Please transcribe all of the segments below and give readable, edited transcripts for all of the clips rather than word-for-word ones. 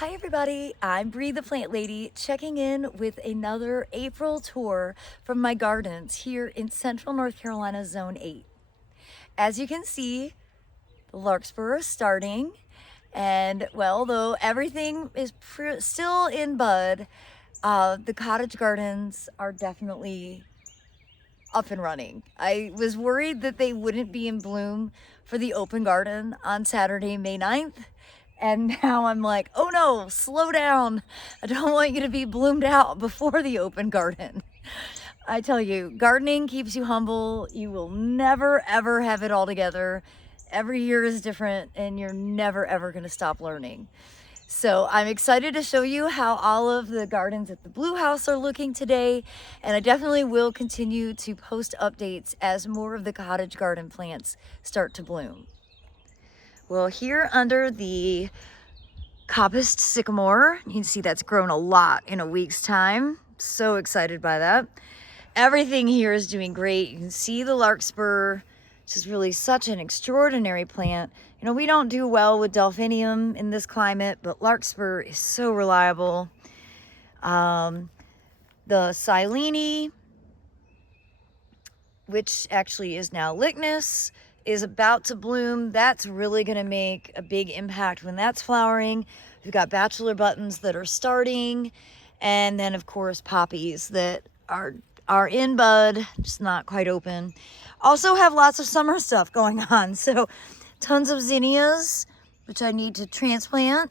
Hi everybody, I'm Bree the Plant Lady checking in with another April tour from my gardens here in central North Carolina Zone 8. As you can see, the larkspur is starting and well, though everything is still in bud, the cottage gardens are definitely up and running. I was worried that they wouldn't be in bloom for the open garden on Saturday, May 9th. And now I'm like, oh no, slow down. I don't want you to be bloomed out before the open garden. I tell you, gardening keeps you humble. You will never, ever have it all together. Every year is different and you're never, ever gonna stop learning. So I'm excited to show you how all of the gardens at the Blue House are looking today. And I definitely will continue to post updates as more of the cottage garden plants start to bloom. Well, here under the coppiced sycamore, you can see that's grown a lot in a week's time. So excited by that. Everything here is doing great. You can see the larkspur, which is really such an extraordinary plant. You know, we don't do well with delphinium in this climate, but larkspur is so reliable. The silene, which actually is now Lychnis, is about to bloom. That's really going to make a big impact when that's flowering. We've got bachelor buttons that are starting, and then of course poppies that are in bud, just not quite open. Also have lots of summer stuff going on, so tons of zinnias, which I need to transplant.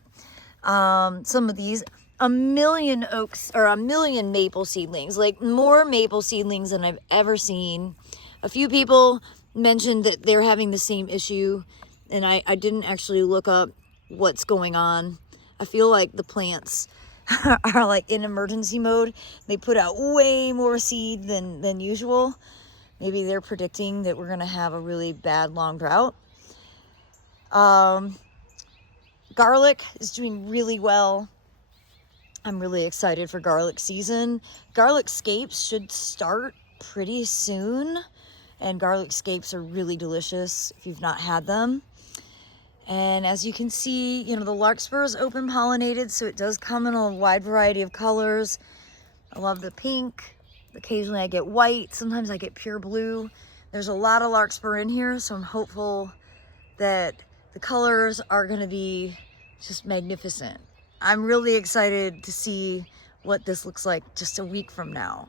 Some of these, a million oaks or a million maple seedlings, like more maple seedlings than I've ever seen. A few people mentioned that they're having the same issue, and I didn't actually look up what's going on. I feel like the plants are like in emergency mode. They put out way more seed than usual. Maybe they're predicting that we're gonna have a really bad long drought. Garlic is doing really well. I'm really excited for garlic season. Garlic scapes should start pretty soon, and garlic scapes are really delicious if you've not had them. And as you can see, you know, the larkspur is open pollinated, so it does come in a wide variety of colors. I love the pink. Occasionally I get white. Sometimes I get pure blue. There's a lot of larkspur in here, so I'm hopeful that the colors are going to be just magnificent. I'm really excited to see what this looks like just a week from now.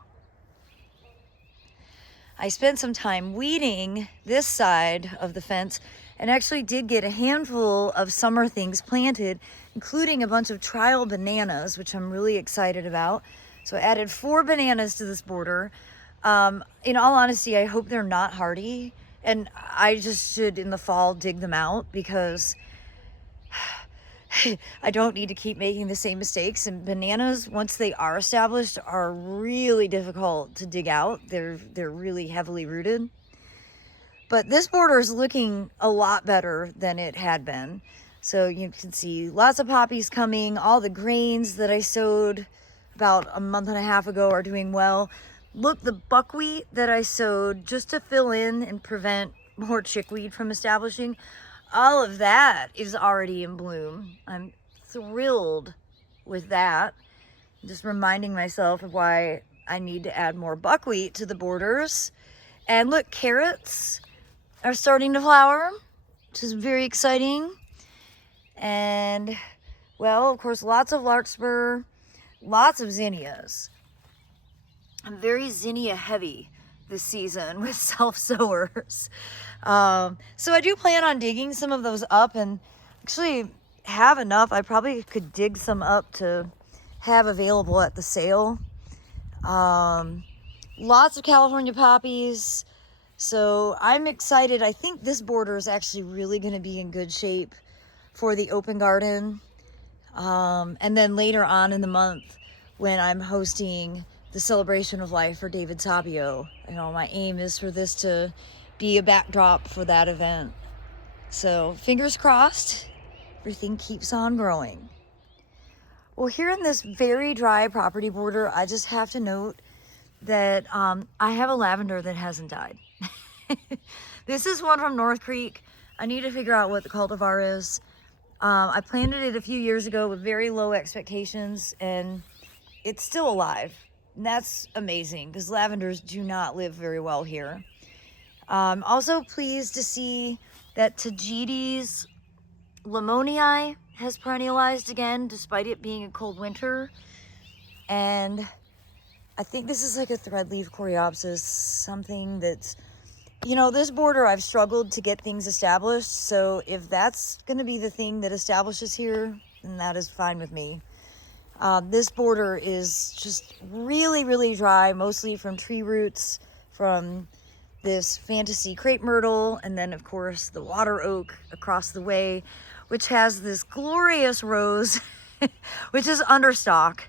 I spent some time weeding this side of the fence and actually did get a handful of summer things planted, including a bunch of trial bananas, which I'm really excited about. So I added 4 bananas to this border. In all honesty, I hope they're not hardy, and I just should in the fall dig them out because I don't need to keep making the same mistakes. And bananas, once they are established, are really difficult to dig out. They're really heavily rooted. But this border is looking a lot better than it had been. So you can see lots of poppies coming. All the grains that I sowed about a month and a half ago are doing well. Look, the buckwheat that I sowed just to fill in and prevent more chickweed from establishing, all of that is already in bloom. I'm thrilled with that. Just reminding myself of why I need to add more buckwheat to the borders. And look, carrots are starting to flower, which is very exciting. And well, of course, lots of larkspur, lots of zinnias. I'm very zinnia heavy this season with self-sowers. So I do plan on digging some of those up and actually have enough. I probably could dig some up to have available at the sale. Lots of California poppies. So I'm excited. I think this border is actually really going to be in good shape for the open garden. And then later on in the month when I'm hosting the celebration of life for David Tapio, you know, my aim is for this to be a backdrop for that event. So fingers crossed, everything keeps on growing. Well, here in this very dry property border, I just have to note that I have a lavender that hasn't died. This is one from North Creek. I need to figure out what the cultivar is. I planted it a few years ago with very low expectations, and it's still alive. And that's amazing because lavenders do not live very well here. Also pleased to see that Tajidi's Lemonii has perennialized again despite it being a cold winter. And I think this is like a threadleaf coreopsis, something that's, you know, this border I've struggled to get things established. So if that's going to be the thing that establishes here, then that is fine with me. This border is just really, really dry, mostly from tree roots, from this fantasy crepe myrtle, and then of course the water oak across the way, which has this glorious rose, which is understock.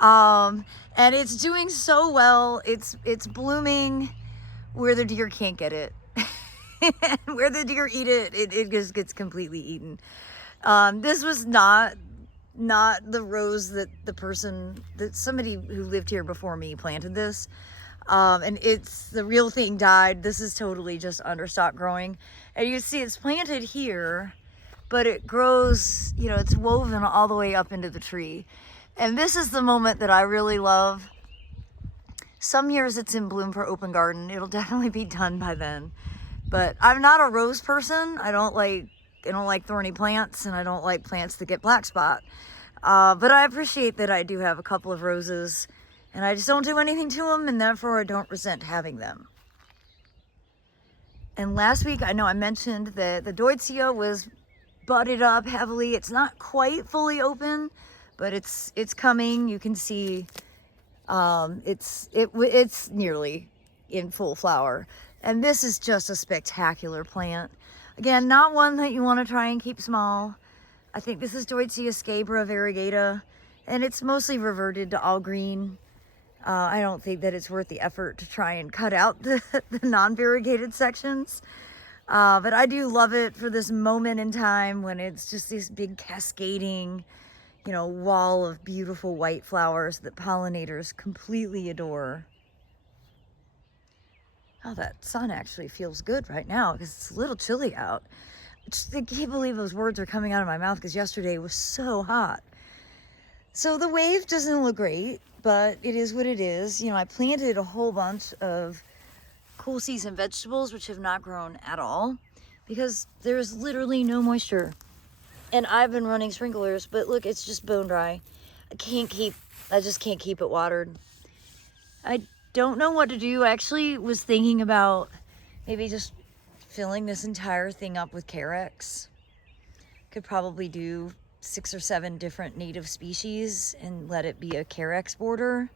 And it's doing so well. It's blooming where the deer can't get it. Where the deer eat it, it just gets completely eaten. This was not the rose that somebody who lived here before me planted this. And it's the real thing died. This is totally just understock growing. And you see it's planted here, but it grows, you know, it's woven all the way up into the tree. And this is the moment that I really love. Some years it's in bloom for open garden. It'll definitely be done by then. But I'm not a rose person. I don't like thorny plants, and I don't like plants that get black spot. But I appreciate that I do have a couple of roses, and I just don't do anything to them, and therefore I don't resent having them. And last week, I know I mentioned that the Deutzia was budded up heavily. It's not quite fully open, but it's coming. You can see it's nearly in full flower. And this is just a spectacular plant. Again, not one that you want to try and keep small. I think this is Deutzia scabra variegata, and it's mostly reverted to all green. I don't think that it's worth the effort to try and cut out the non-variegated sections. But I do love it for this moment in time when it's just this big cascading, you know, wall of beautiful white flowers that pollinators completely adore. Oh, that sun actually feels good right now because it's a little chilly out. I can't believe those words are coming out of my mouth because yesterday was so hot. So the wave doesn't look great, but it is what it is. You know, I planted a whole bunch of cool season vegetables, which have not grown at all because there's literally no moisture. And I've been running sprinklers, but look, it's just bone dry. I just can't keep it watered. I don't know what to do. I actually was thinking about maybe just filling this entire thing up with carex. Could probably do 6 or 7 different native species and let it be a carex border.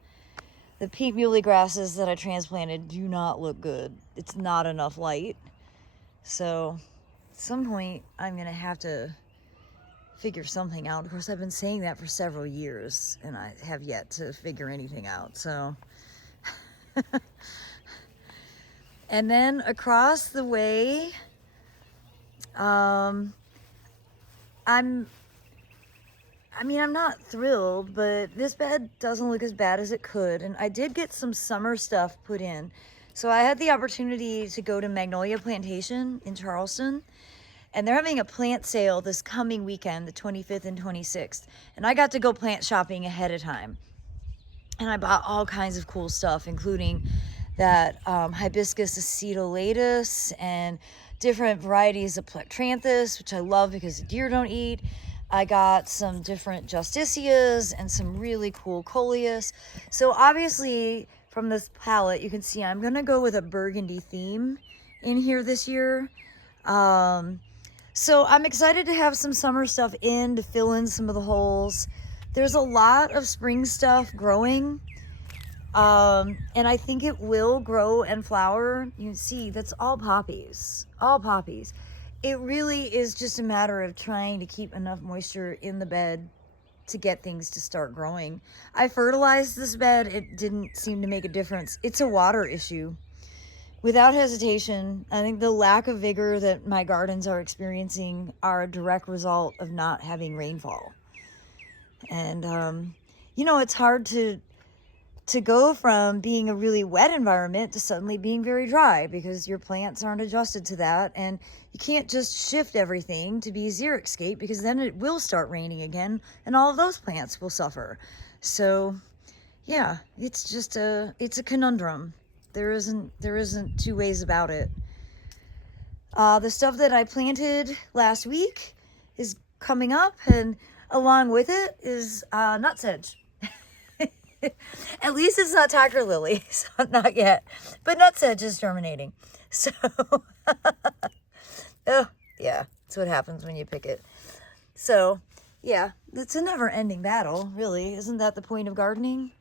The pink muley grasses that I transplanted do not look good. It's not enough light. So at some point I'm gonna have to figure something out. Of course, I've been saying that for several years and I have yet to figure anything out. So and then across the way, I'm not thrilled, but this bed doesn't look as bad as it could. And I did get some summer stuff put in. So I had the opportunity to go to Magnolia Plantation in Charleston, and they're having a plant sale this coming weekend, the 25th and 26th. And I got to go plant shopping ahead of time. And I bought all kinds of cool stuff, including that hibiscus acetolatus and different varieties of plectranthus, which I love because the deer don't eat. I got some different justicias and some really cool coleus. So obviously from this palette, you can see I'm gonna go with a burgundy theme in here this year. So I'm excited to have some summer stuff in to fill in some of the holes. There's a lot of spring stuff growing, and I think it will grow and flower. You can see that's all poppies, all poppies. It really is just a matter of trying to keep enough moisture in the bed to get things to start growing. I fertilized this bed. It didn't seem to make a difference. It's a water issue. Without hesitation, I think the lack of vigor that my gardens are experiencing are a direct result of not having rainfall. And, you know, it's hard to to go from being a really wet environment to suddenly being very dry because your plants aren't adjusted to that. And you can't just shift everything to be xeriscape because then it will start raining again and all of those plants will suffer. So yeah, it's a conundrum. There isn't two ways about it. The stuff that I planted last week is coming up, and along with it is nutsedge. At least it's not tiger lily, so not yet. But nutsedge is germinating. So, oh, yeah, that's what happens when you pick it. So, yeah, it's a never-ending battle, really. Isn't that the point of gardening?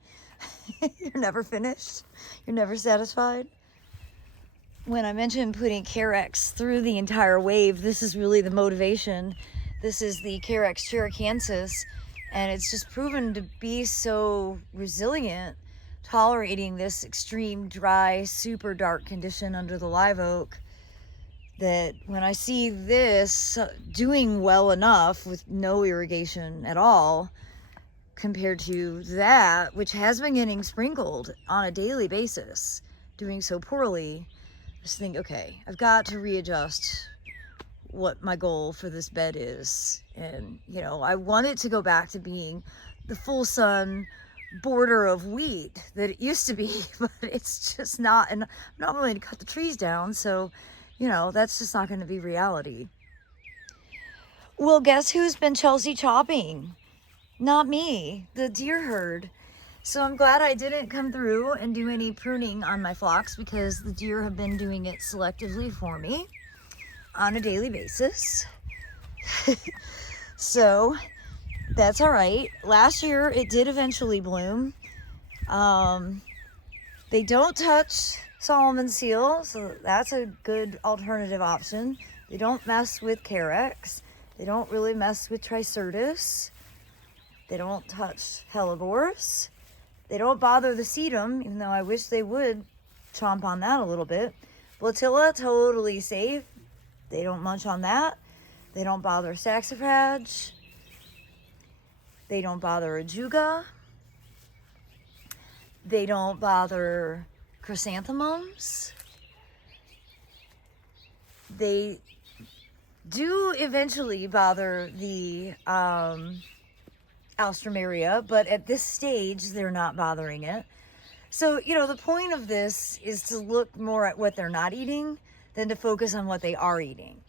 You're never finished. You're never satisfied. When I mentioned putting Carex through the entire wave, this is really the motivation. This is the Carex cherricansis. And it's just proven to be so resilient, tolerating this extreme dry, super dark condition under the live oak, that when I see this doing well enough with no irrigation at all, compared to that, which has been getting sprinkled on a daily basis, doing so poorly, I just think, okay, I've got to readjust what my goal for this bed is. And you know, I want it to go back to being the full sun border of wheat that it used to be, but it's just not, and I'm not willing to cut the trees down, so you know, that's just not going to be reality. Well, guess who's been Chelsea chopping? Not me, the deer herd. So I'm glad I didn't come through and do any pruning on my phlox because the deer have been doing it selectively for me on a daily basis. So that's all right. Last year it did eventually bloom. They don't touch Solomon seal, so that's a good alternative option. They don't mess with Carex. They don't really mess with Tricertus. They don't touch hellebores. They don't bother the sedum, even though I wish they would chomp on that a little bit. Blatilla, totally safe. They don't munch on that. They don't bother saxifrage. They don't bother ajuga. They don't bother chrysanthemums. They do eventually bother the alstroemeria, but at this stage, they're not bothering it. So, you know, the point of this is to look more at what they're not eating than to focus on what they are eating.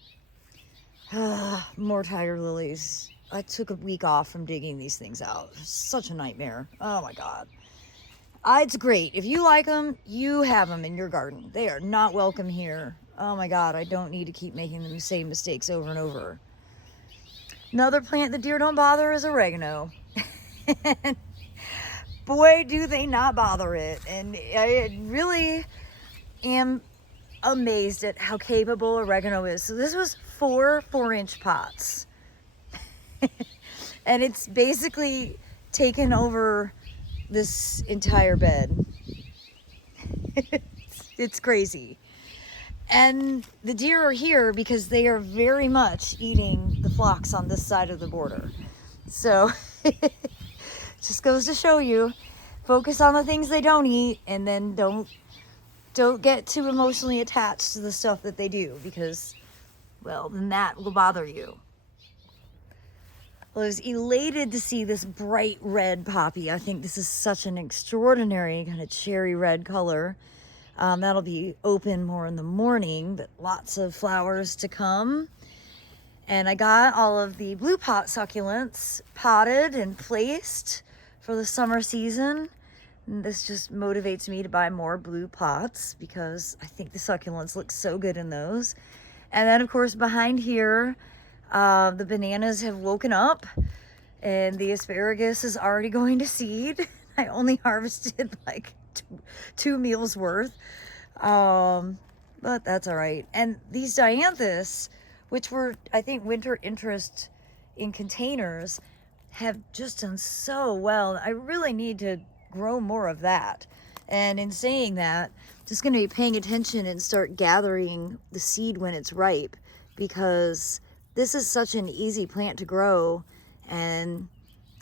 More tiger lilies. I took a week off from digging these things out. Such a nightmare. Oh my God. It's great. If you like them, you have them in your garden. They are not welcome here. Oh my God, I don't need to keep making the same mistakes over and over. Another plant the deer don't bother is oregano. Boy, do they not bother it. And I really am amazed at how capable oregano is. So this was 4 4-inch pots. And it's basically taken over this entire bed. It's crazy. And the deer are here because they are very much eating the phlox on this side of the border. So just goes to show you, focus on the things they don't eat, and then don't get too emotionally attached to the stuff that they do, because, well, then that will bother you. Well, I was elated to see this bright red poppy. I think this is such an extraordinary kind of cherry red color. That'll be open more in the morning, but lots of flowers to come. And I got all of the blue pot succulents potted and placed for the summer season. And this just motivates me to buy more blue pots because I think the succulents look so good in those. And then, of course, behind here, the bananas have woken up and the asparagus is already going to seed. I only harvested like two meals worth, but that's all right. And these dianthus, which were, I think, winter interest in containers, have just done so well. I really need to grow more of that. And in saying that, just going to be paying attention and start gathering the seed when it's ripe, because this is such an easy plant to grow, and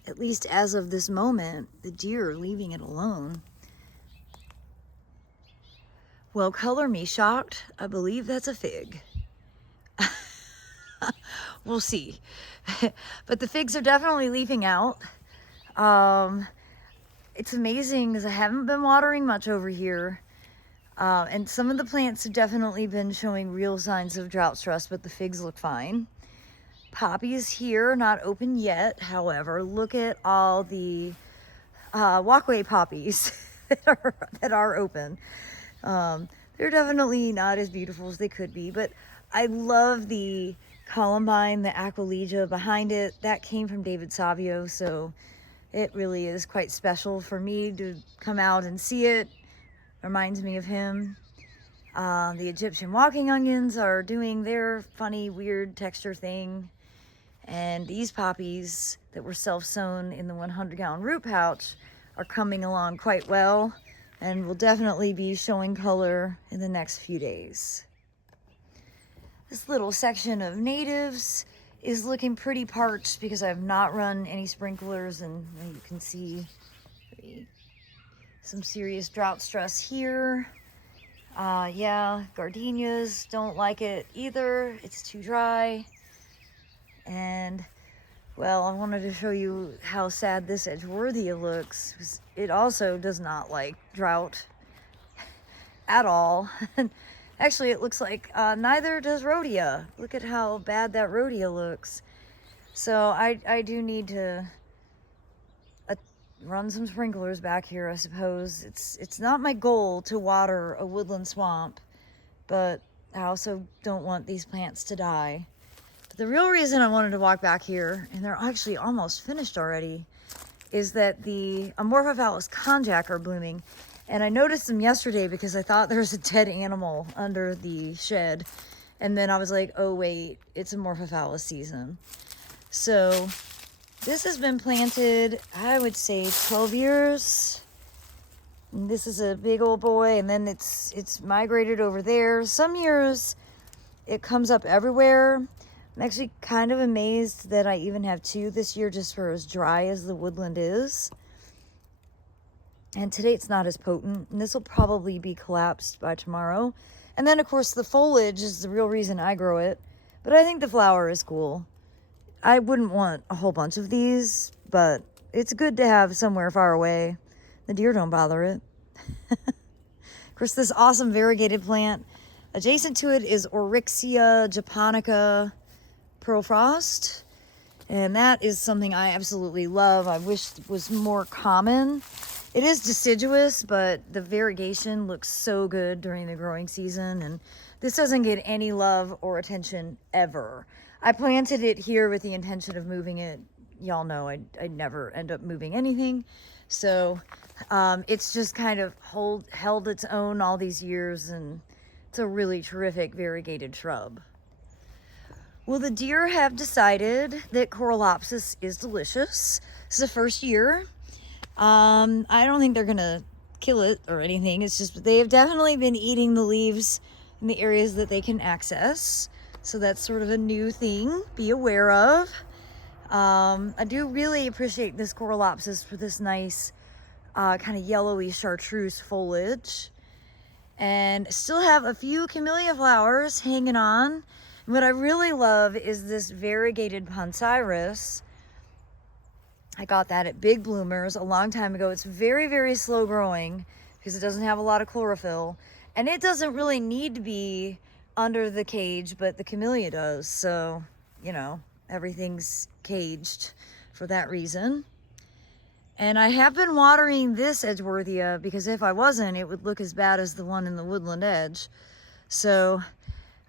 at least as of this moment, the deer are leaving it alone. Well, color me shocked. I believe that's a fig. We'll see. But the figs are definitely leafing out. It's amazing because I haven't been watering much over here. And some of the plants have definitely been showing real signs of drought stress, but the figs look fine. Poppies here, not open yet. However, look at all the walkway poppies that are open. They're definitely not as beautiful as they could be, but I love the columbine, the aquilegia behind it. That came from David Savio, so it really is quite special for me to come out and see it. Reminds me of him. The Egyptian walking onions are doing their funny, weird texture thing. And these poppies that were self-sown in the 100-gallon root pouch are coming along quite well and will definitely be showing color in the next few days. This little section of natives is looking pretty parched because I've not run any sprinklers, and you can see some serious drought stress here. Yeah, gardenias don't like it either. It's too dry. And well, I wanted to show you how sad this Edgeworthia looks. It also does not like drought at all. Actually, it looks like neither does rhodia. Look at how bad that rhodia looks. So I do need to run some sprinklers back here, I suppose. It's not my goal to water a woodland swamp, but I also don't want these plants to die. But the real reason I wanted to walk back here, and they're actually almost finished already, is that the Amorphophallus konjac are blooming. And I noticed them yesterday because I thought there was a dead animal under the shed. And then I was like, oh wait, it's Amorphophallus season. So this has been planted, I would say 12 years. And this is a big old boy, and then it's migrated over there. Some years it comes up everywhere. I'm actually kind of amazed that I even have two this year just for as dry as the woodland is. And today it's not as potent, and this will probably be collapsed by tomorrow. And then of course the foliage is the real reason I grow it, but I think the flower is cool. I wouldn't want a whole bunch of these, but it's good to have somewhere far away. The deer don't bother it. Of course, this awesome variegated plant, adjacent to it is Oryxia japonica pearlfrost. And that is something I absolutely love. I wish it was more common. It is deciduous, but the variegation looks so good during the growing season. And this doesn't get any love or attention ever. I planted it here with the intention of moving it. Y'all know I never end up moving anything. So it's just kind of held its own all these years, and it's a really terrific variegated shrub. Well, the deer have decided that Coralopsis is delicious. This is the first year. I don't think they're gonna kill it or anything. It's just they have definitely been eating the leaves in the areas that they can access. So that's sort of a new thing. Be aware of. I do really appreciate this Coralopsis for this nice kind of yellowy chartreuse foliage. And still have a few camellia flowers hanging on. What I really love is this variegated Ponciris. I got that at Big Bloomers a long time ago. It's very, very slow growing because it doesn't have a lot of chlorophyll. And it doesn't really need to be under the cage, but the camellia does. So, you know, everything's caged for that reason. And I have been watering this Edgeworthia because if I wasn't, it would look as bad as the one in the woodland edge. So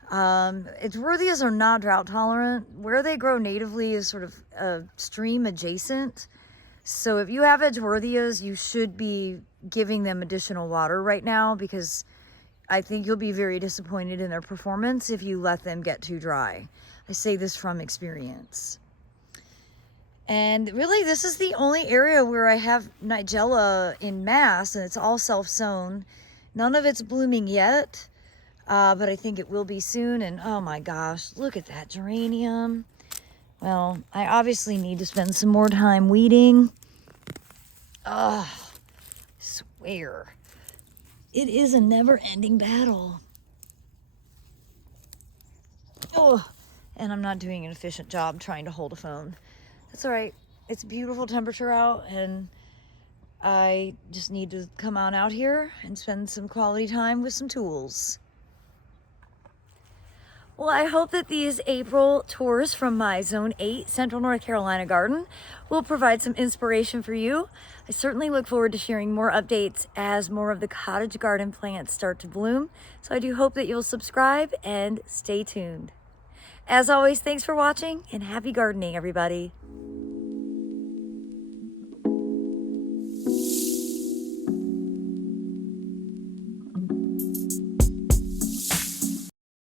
Edgeworthias are not drought tolerant. Where they grow natively is sort of stream adjacent. So if you have Edgeworthias, you should be giving them additional water right now, because I think you'll be very disappointed in their performance if you let them get too dry. I say this from experience. And really, this is the only area where I have Nigella in mass, and it's all self-sown. None of it's blooming yet, but I think it will be soon. And oh my gosh, look at that geranium. Well, I obviously need to spend some more time weeding. Oh, I swear. It is a never-ending battle. Oh, and I'm not doing an efficient job trying to hold a phone. That's all right. It's beautiful temperature out, and I just need to come on out here and spend some quality time with some tools. Well, I hope that these April tours from my Zone 8 Central North Carolina garden will provide some inspiration for you. I certainly look forward to sharing more updates as more of the cottage garden plants start to bloom. So I do hope that you'll subscribe and stay tuned. As always, thanks for watching and happy gardening, everybody.